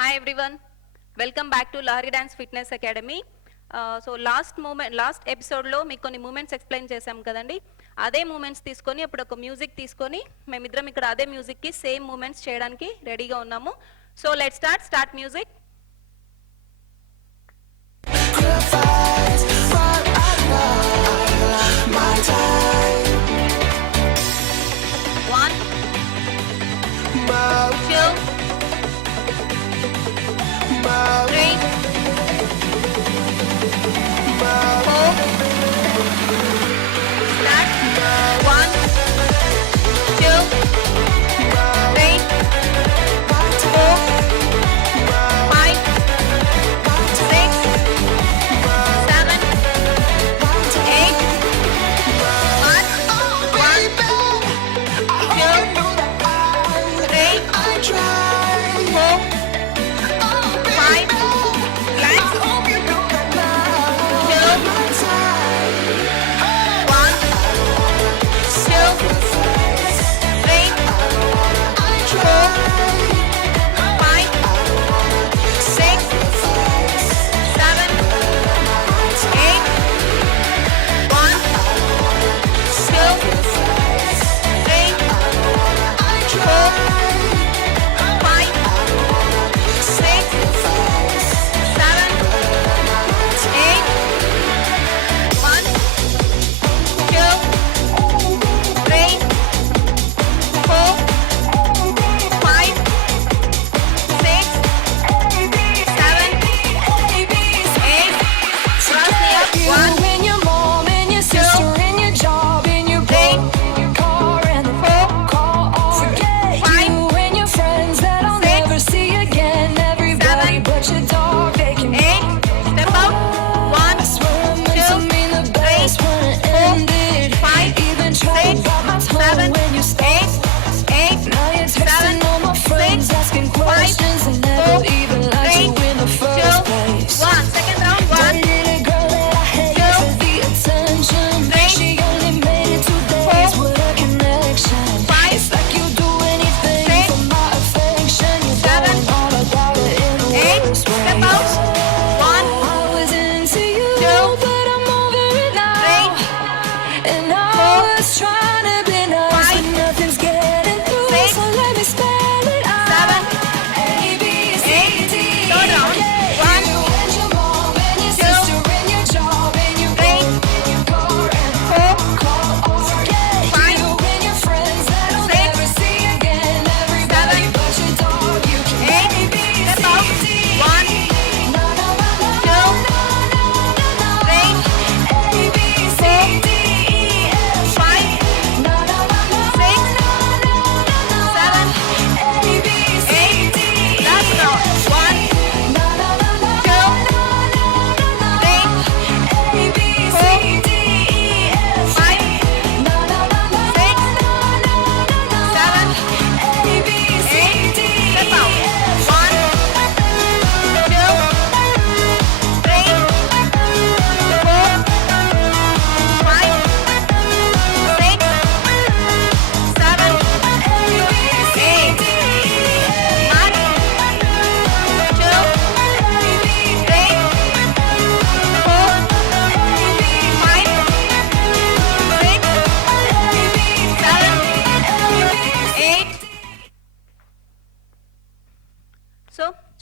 Hi everyone, welcome back to Lahari Dance Fitness Academy. So last episode lo meeku konni movements explain chesam kadandi. Ade movements తీసుకొని ఇప్పుడు ఒక మ్యూజిక్ తీసుకొని మేమిద్దరం ఇక్కడ అదే మ్యూజిక్ కి సేమ్ మూమెంట్స్ చేయడానికి రెడీగా ఉన్నాము. So let's start music.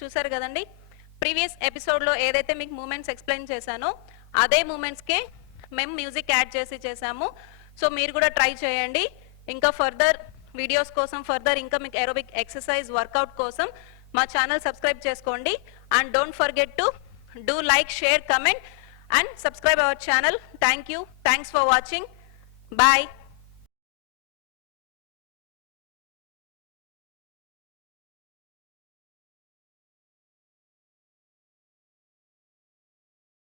చూసారు కదండి, ప్రీవియస్ ఎపిసోడ్లో ఏదైతే మీకు మూమెంట్స్ ఎక్స్ప్లెయిన్ చేశానో అదే మూమెంట్స్కే మేము మ్యూజిక్ యాడ్ చేసి చేసాము. సో మీరు కూడా ట్రై చేయండి. ఇంకా ఫర్దర్ వీడియోస్ కోసం, ఫర్దర్ ఇంకా మీకు ఏరోబిక్ ఎక్సర్సైజ్ వర్కౌట్ కోసం మా ఛానల్ సబ్స్క్రైబ్ చేసుకోండి. And don't forget to do like, share, comment and subscribe our channel. Thank you. Thanks for watching. Bye.